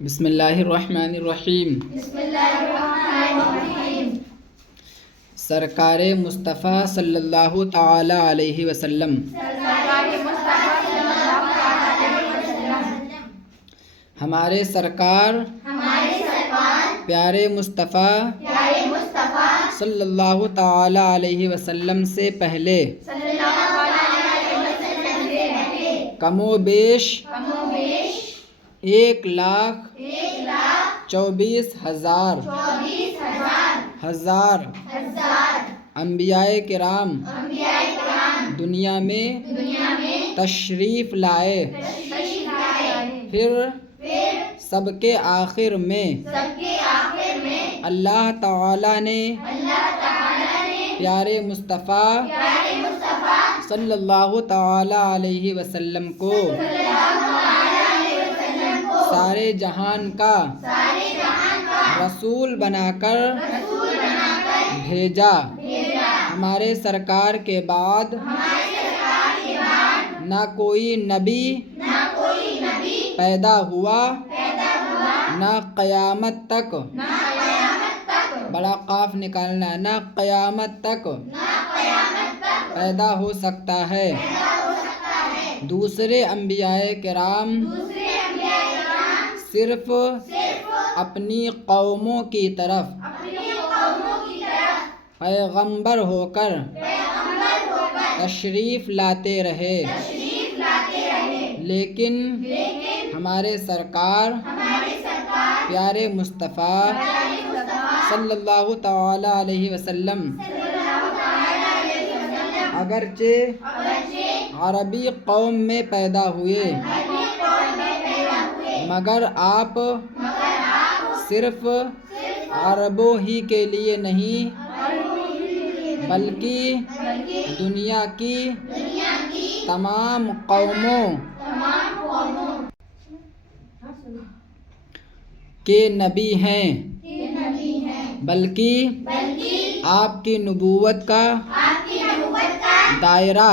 بسم اللہ الرحمن الرحیم۔ سرکار مصطفیٰ صلی اللہ تعالی علیہ وسلم ہمارے سرکار پیارے مصطفیٰ صلی اللہ تعالی علیہ وسلم سے پہلے کم و بیش 1,24,000 انبیاء کرام دنیا میں تشریف لائے، پھر سب کے آخر میں اللہ تعالیٰ نے پیارے مصطفیٰ صلی اللہ تعالی علیہ وسلم کو سارے جہان کا رسول بنا کر بھیجا۔ ہمارے سرکار کے بعد نہ کوئی نبی پیدا ہوا، نہ قیامت تک، بڑا قاف نکالنا، نہ قیامت تک پیدا ہو سکتا ہے۔ دوسرے انبیاء کرام صرف اپنی قوموں کی طرف پیغمبر ہو کر تشریف لاتے رہے، لیکن ہمارے سرکار پیارے مصطفیٰ صلی اللہ تعالی علیہ وسلم اگرچہ عربی قوم میں پیدا ہوئے، مگر آپ صرف عربوں ہی کے لیے نہیں بلکہ دنیا کی تمام قوموں کے نبی ہیں، بلکہ آپ کی نبوت کا دائرہ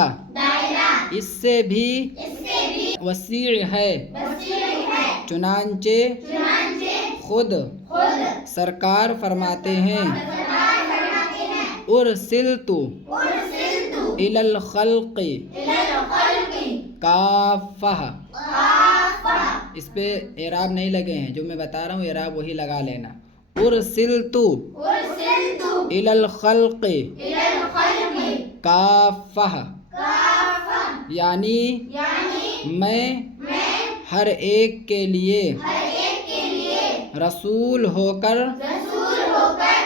اس سے بھی وسیع ہے۔ چنانچہ خود سرکار فرماتے ہیں ارسلت الی الخلق کافہ۔ اس پہ اعراب نہیں لگے ہیں، جو میں بتا رہا ہوں اعراب وہی لگا لینا۔ ارسلت الی الخلق کافہ، یعنی میں ہر ایک کے لیے رسول ہو کر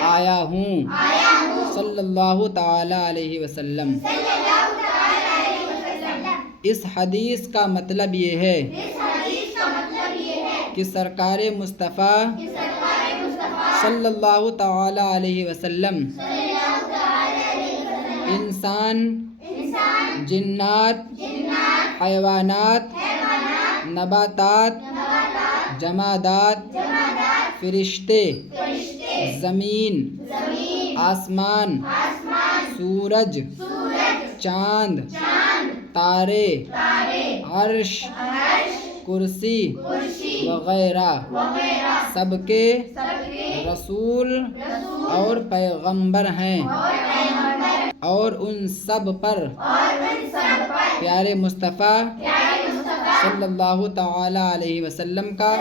آیا ہوں، صلی اللہ تعالی علیہ وسلم۔ اس حدیث کا مطلب یہ ہے کہ سرکار مصطفیٰ صلی اللہ تعالی علیہ وسلم انسان، جنات، حیوانات، نباتات، جمادات، فرشتے، زمین، آسمان، سورج، چاند، تارے، عرش، کرسی وغیرہ سب کے رسول اور پیغمبر ہیں، اور ان سب پر پیارے مصطفیٰ صلی اللہ تعالی علیہ وسلم کا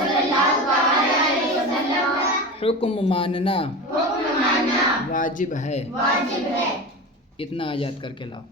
حکم ماننا واجب ہے۔ اتنا یاد کر کے لاؤ۔